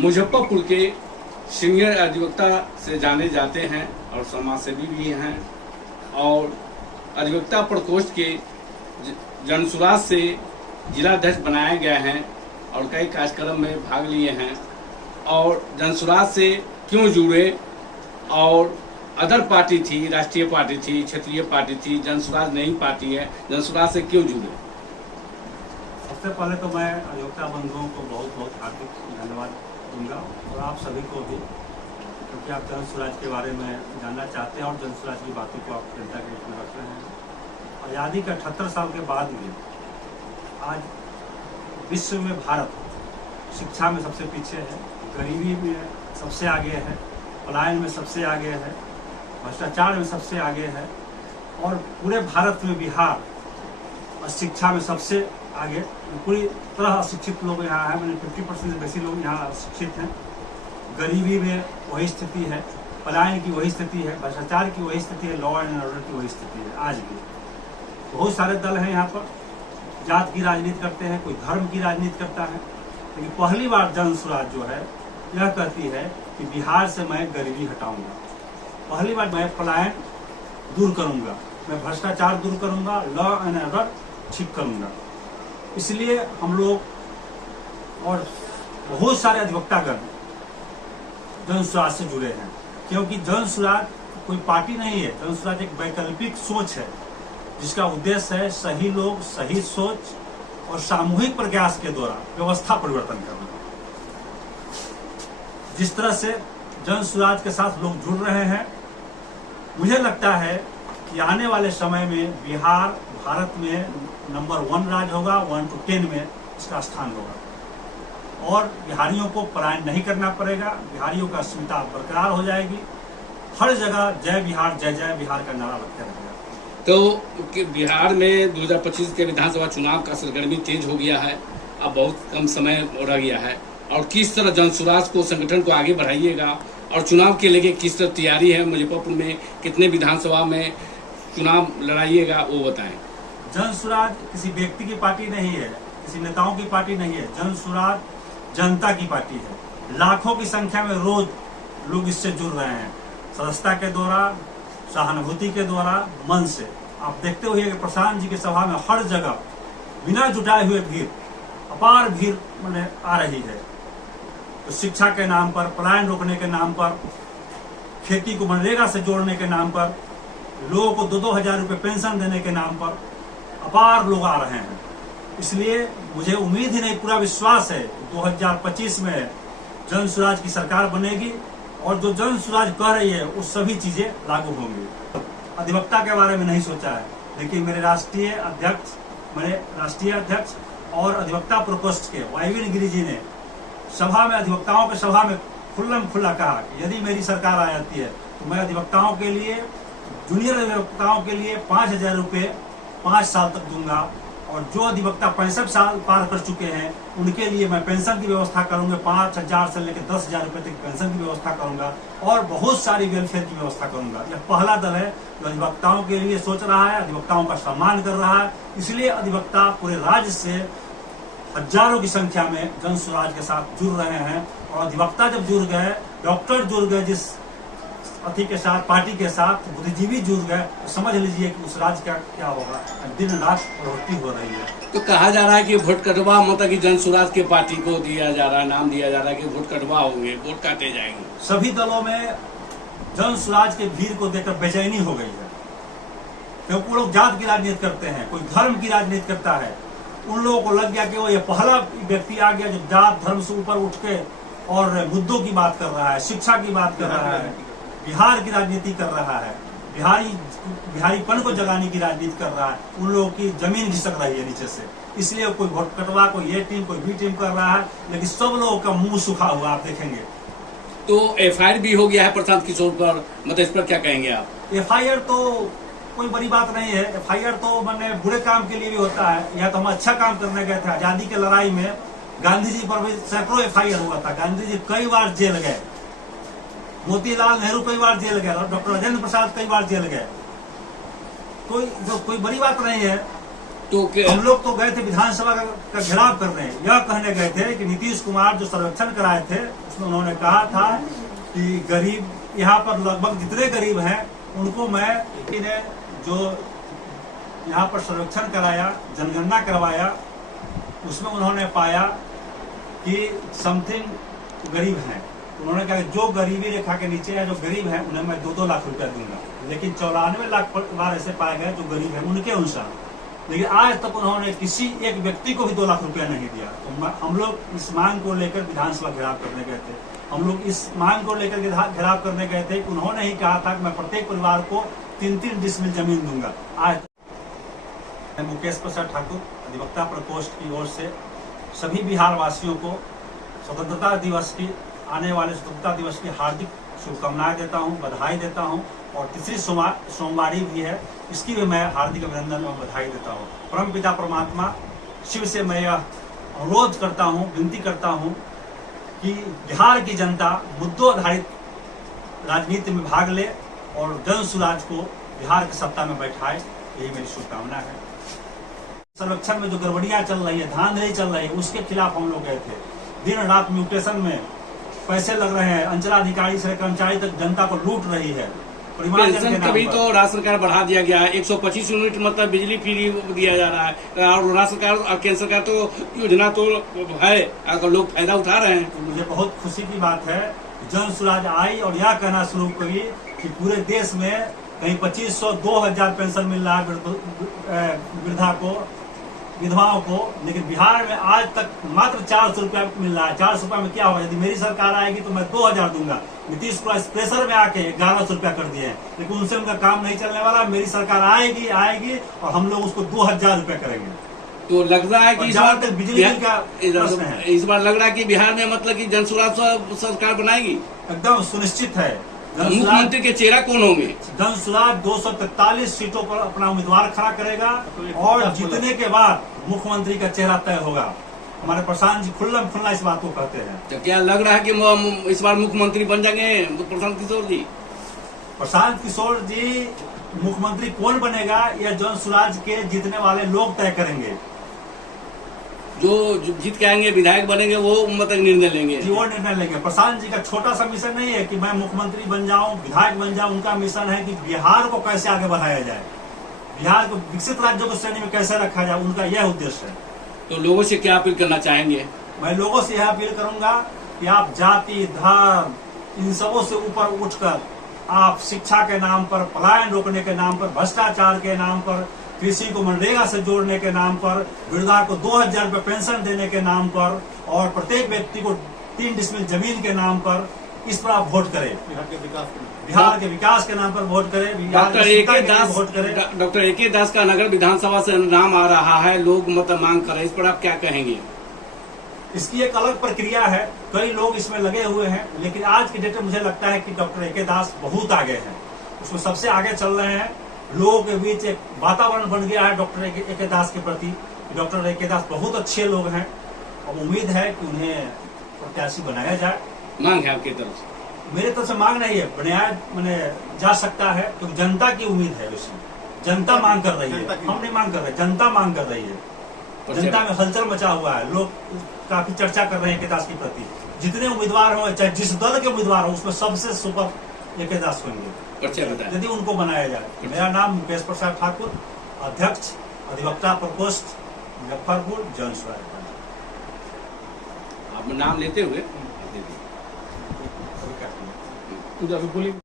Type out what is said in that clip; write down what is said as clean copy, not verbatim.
मुजफ्फरपुर के सीनियर अधिवक्ता से जाने जाते हैं और समाजसेवी भी हैं और अधिवक्ता प्रकोष्ठ के जनसुराज से जिलाध्यक्ष बनाए गए हैं और कई कार्यक्रम में भाग लिए हैं। और जनसुराज से क्यों जुड़े और अदर पार्टी थी, राष्ट्रीय पार्टी थी, क्षेत्रीय पार्टी थी, जनसुराज नई पार्टी है, जनसुराज से क्यों जुड़े? सबसे पहले तो मैं अधिवक्ता बंधुओं को बहुत बहुत हार्दिक धन्यवाद दूंगा और आप सभी को भी, क्योंकि आप जनसुराज के बारे में जानना चाहते हैं और जनसुराज की बातों को आप जनता के बीच में रख रहे हैं। आज़ादी के 78 साल के बाद में आज विश्व में भारत शिक्षा में सबसे पीछे है, गरीबी में सबसे आगे है, पलायन में सबसे आगे है, भ्रष्टाचार में सबसे आगे है और पूरे भारत में बिहार शिक्षा में सबसे आगे। पूरी तरह अशिक्षित लोग यहाँ हैं, मैंने 50% से बेसी लोग यहाँ अशिक्षित हैं। गरीबी में वही स्थिति है, पलायन की वही स्थिति है, भ्रष्टाचार की वही स्थिति है, लॉ एंड ऑर्डर की वही स्थिति है। आज भी बहुत सारे दल हैं यहाँ पर, जात की राजनीति करते हैं, कोई धर्म की राजनीति करता है, लेकिन पहली बार जनसुराज जो है यह कहती है कि बिहार से मैं गरीबी हटाऊंगा, पहली बार मैं पलायन दूर करूंगा, मैं भ्रष्टाचार दूर करूंगा, लॉ एंड ऑर्डर ठीक करूंगा। इसलिए हम लोग और बहुत सारे अधिवक्तागण जनसुराज से जुड़े हैं, क्योंकि जनसुराज कोई पार्टी नहीं है, जनसुराज एक वैकल्पिक सोच है जिसका उद्देश्य है सही लोग, सही सोच और सामूहिक प्रयास के द्वारा व्यवस्था परिवर्तन करना। जिस तरह से जनसुराज के साथ लोग जुड़ रहे हैं, मुझे लगता है कि आने वाले समय में बिहार भारत में नंबर 1 राज्य होगा, 1 to 10 में इसका स्थान होगा और बिहारियों को पलायन नहीं करना पड़ेगा, बिहारियों का अस्मिता बरकरार हो जाएगी। हर जगह जय बिहार, जय जय बिहार का नारा लगता रहेगा। तो बिहार में 2025 के विधानसभा चुनाव का सरगर्मी तेज हो गया है, अब बहुत कम समय रह गया है और किस तरह जनसुराज को, संगठन को आगे बढ़ाइएगा और चुनाव के लेके किस तरह तैयारी है? मुजफ्फरपुर में कितने विधानसभा में चुनाव लड़ाइएगा वो बताएं। जनसुराज किसी व्यक्ति की पार्टी नहीं है, किसी नेताओं की पार्टी नहीं है, जनसुराज जनता की पार्टी है। लाखों की संख्या में रोज लोग इससे जुड़ रहे हैं, सदस्यता के द्वारा, सहानुभूति के द्वारा, मन से। आप देखते हुए कि प्रशांत जी की सभा में हर जगह बिना जुटाए हुए भीड़, अपार भीड़ मैंने आ रही है। तो शिक्षा के नाम पर, पलायन रोकने के नाम पर, खेती को मनरेगा से जोड़ने के नाम पर, लोगों को 2-2 हजार रुपये पेंशन देने के नाम पर अपार लोग आ रहे हैं। इसलिए मुझे उम्मीद ही नहीं, पूरा विश्वास है 2025 में जनसुराज की सरकार बनेगी और जो जनसुराज कह रही है वो सभी चीजें लागू होंगी। अधिवक्ता के बारे में नहीं सोचा है, लेकिन मेरे राष्ट्रीय अध्यक्ष और अधिवक्ता प्रकोष्ठ के वाईवीन गिरी जी ने सभा में, अधिवक्ताओं के सभा में खुल्लम खुल्ला कहा कि यदि मेरी सरकार आ जाती है तो मैं अधिवक्ताओं के लिए, जूनियर अधिवक्ताओं के लिए 5,000 रुपये 5 साल तक दूंगा और जो अधिवक्ता 65 साल पार कर चुके हैं उनके लिए मैं पेंशन की व्यवस्था करूंगा, 5,000 से लेकर 10,000 रुपये तक पेंशन की व्यवस्था करूंगा और बहुत सारी वेलफेयर की व्यवस्था करूंगा। यह पहला दल है जो अधिवक्ताओं के लिए सोच रहा है, अधिवक्ताओं का सम्मान कर रहा है। इसलिए अधिवक्ता पूरे राज्य से हजारों की संख्या में जनसुराज के साथ जुड़ रहे हैं और अधिवक्ता जब जुड़ गए, डॉक्टर जुड़ गए, जिस अति के साथ, पार्टी के साथ बुद्धिजीवी जुड़ गए, तो समझ लीजिए कि उस राज्य का क्या होगा। दिन रात प्रवृत्ति हो रही है। तो कहा जा रहा है कि वोट कटवा, मतलब कि जनसुराज के पार्टी को दिया जा रहा है, नाम दिया जा रहा है कि वोट कटवा होंगे, वोट काटे जाएंगे। सभी दलों में जनसुराज के भीड़ को देखकर बेचैनी हो गई है, क्योंकि लोग जात की राजनीति करते हैं, कोई धर्म की राजनीति करता है। उन लोगों को लग गया कि वो ये पहला व्यक्ति आ गया जो जात धर्म से ऊपर उठ के और मुद्दों की बात कर रहा है, शिक्षा की बात कर रहा है, बिहार की राजनीति कर रहा है, बिहारीपन को जगाने की राजनीति कर रहा है। उन लोगों की जमीन घिसक रही है नीचे से। इसलिए कोई वोट कटवा, कोई ये टीम, कोई बी टीम कर रहा है, लेकिन सब लोगों का मुंह सूखा हुआ आप देखेंगे। तो FIR भी हो गया है प्रशांत किशोर पर, मतलब इस पर क्या कहेंगे आप? FIR तो कोई बड़ी बात नहीं है। FIR तो मैंने बुरे काम के लिए भी होता है, या तो हम अच्छा काम करने गए थे। आजादी के लड़ाई में गांधी जी पर भी सैकड़ों FIR हुआ था, गांधी जी कई बार जेल गए, मोतीलाल नेहरू कई बार जेल गए, डॉक्टर राजेंद्र प्रसाद कई बार जेल गए। कोई बड़ी बात नहीं है। तो हम लोग तो गए थे विधानसभा का घेराव करने, यह कहने गए थे कि नीतीश कुमार जो सर्वेक्षण कराए थे उसमें उन्होंने कहा था कि गरीब यहाँ पर लगभग जितने गरीब हैं उनको मैं जो यहाँ पर सर्वेक्षण कराया, जनगणना करवाया, उसमें उन्होंने पाया कि समथिंग गरीब हैं। उन्होंने कहा कि जो गरीबी रेखा के नीचे है, जो गरीब है उन्हें मैं 2-2 लाख रुपया दूंगा, लेकिन 94 लाख परिवार ऐसे पाए गए जो गरीब है उनके अनुसार, लेकिन आज तक उन्होंने किसी एक व्यक्ति को भी 2 लाख रुपया नहीं दिया। तो हम लोग इस मांग को लेकर विधानसभा घेराव करने गए थे। हम लोग इस मांग को लेकर घेराव करने गए थे कि उन्होंने ही कहा था कि मैं प्रत्येक परिवार को 3-3 डिसमिल जमीन दूंगा। आज मुकेश प्रसाद ठाकुर अधिवक्ता प्रकोष्ठ की ओर से सभी बिहार वासियों को स्वतंत्रता दिवस की, आने वाले स्वतंत्रता दिवस की हार्दिक शुभकामनाएं देता हूं, बधाई देता हूं। और तीसरी सोमवारी भी है, इसकी भी मैं हार्दिक अभिनंदन और बधाई देता हूं। परमपिता परमात्मा शिव से मैं यह अनुरोध करता हूं, विनती करता हूं कि बिहार की जनता मुद्दों आधारित राजनीति में भाग ले और जन सुराज को बिहार की सत्ता में बैठाए, यही मेरी शुभकामना है। सर्वेक्षण में जो गड़बड़ियां चल रही है, धांधली चल रही है, उसके खिलाफ हम लोग गए थे। दिन रात म्यूटेशन में पैसे लग रहे हैं, अंचलाधिकारी से कर्मचारी तक जनता को लूट रही है। पेंशन कभी तो राज्य सरकार बढ़ा दिया गया है, 125 यूनिट मतलब बिजली फ्री दिया जा रहा है, और राज्य सरकार और केंद्र सरकार तो योजना तो है, अगर लोग फायदा उठा रहे हैं। तो मुझे बहुत खुशी की बात है, जन सुराज आई और यह कहना शुरू करी कि पूरे देश में कहीं 2500, 2000 पेंशन मिल रहा है वृद्धा को, विधवाओं को, लेकिन बिहार में आज तक मात्र 400 रुपया मिल रहा है। 400 रुपया में क्या होगा? यदि मेरी सरकार आएगी तो मैं 2000 दूंगा। नीतीश कुमार इस प्रेशर में आके 1100 रुपया कर दिए हैं, लेकिन उनसे उनका काम नहीं चलने वाला। मेरी सरकार आएगी और हम लोग उसको 2000 रुपया करेंगे। तो लग रहा है कि बिजली बिल का प्रश्न है, इस बार लग रहा है कि बिहार में मतलब कि जनसुराज सरकार बनाएगी, एकदम सुनिश्चित है। मुख्यमंत्री के चेहरा कौन होंगे? जनसुराज 243 सीटों पर अपना उम्मीदवार खड़ा करेगा और जीतने के बाद मुख्यमंत्री का चेहरा तय होगा। हमारे प्रशांत जी खुल्लम खुल्ला इस बात को कहते हैं। तो क्या लग रहा है कि इस बार मुख्यमंत्री बन जाएंगे प्रशांत किशोर जी? प्रशांत किशोर जी मुख्यमंत्री कौन बनेगा यह जनसुराज के जीतने वाले लोग तय करेंगे। जो जीत के आएंगे विधायक बनेंगे वो मतलब निर्णय लेंगे, जी वो निर्णय लेंगे। प्रशांत जी का छोटा सा मिशन नहीं है कि मैं मुख्यमंत्री बन जाऊं, विधायक बन जाऊं। उनका मिशन है कि बिहार को कैसे आगे बढ़ाया जाए, बिहार को विकसित राज्यों की श्रेणी में कैसे रखा जाए, उनका यह उद्देश्य है। तो लोगों से क्या अपील करना चाहेंगे? मैं लोगों से यह अपील करूंगा कि आप जाति, धर्म, इन सबों से ऊपर उठकर आप शिक्षा के नाम पर, पलायन रोकने के नाम पर, भ्रष्टाचार के नाम पर, कृषि को मनरेगा से जोड़ने के नाम पर, वृद्धा को 2000 रुपये पेंशन देने के नाम पर और प्रत्येक व्यक्ति को 3 डिसमिल जमीन के नाम पर, इस पर आप वोट करें। बिहार के विकास के नाम पर वोट करें। Doctor A K. दास का नगर विधानसभा से नाम आ रहा है, लोग मतलब मांग कर रहे हैं, इस पर आप क्या कहेंगे? इसकी एक अलग प्रक्रिया है, कई लोग इसमें लगे हुए हैं, लेकिन आज की डेट में मुझे लगता है कि डॉक्टर ए.के. दास बहुत आगे हैं, उसमें सबसे आगे चल रहे हैं। लोगों के बीच एक वातावरण बन गया है डॉक्टर ए.के. दास के प्रति। Doctor A K. दास बहुत अच्छे लोग हैं और उम्मीद है कि उन्हें प्रत्याशी बनाया जाए। मांग है आपकी तरफ से? मेरे तरफ से मांग नहीं है, बनाया मैंने जा सकता है, क्योंकि जनता की उम्मीद है उसमें। जनता मांग कर रही है, हम नहीं मांग कर रहे, जनता मांग कर रही है। जनता में हलचल मचा हुआ है, लोग काफी चर्चा कर रहे हैं ए.के. दास के प्रति। जितने उम्मीदवार हो, चाहे जिस दल के उम्मीदवार हो, उसमें सबसे सुपर ए.के. दास होंगे यदि उनको बनाया जाए। मेरा नाम मुकेश प्रसाद ठाकुर, अध्यक्ष अधिवक्ता प्रकोष्ठ मुजफ्फरपुर, जन सुराज। आप नाम लेते हुए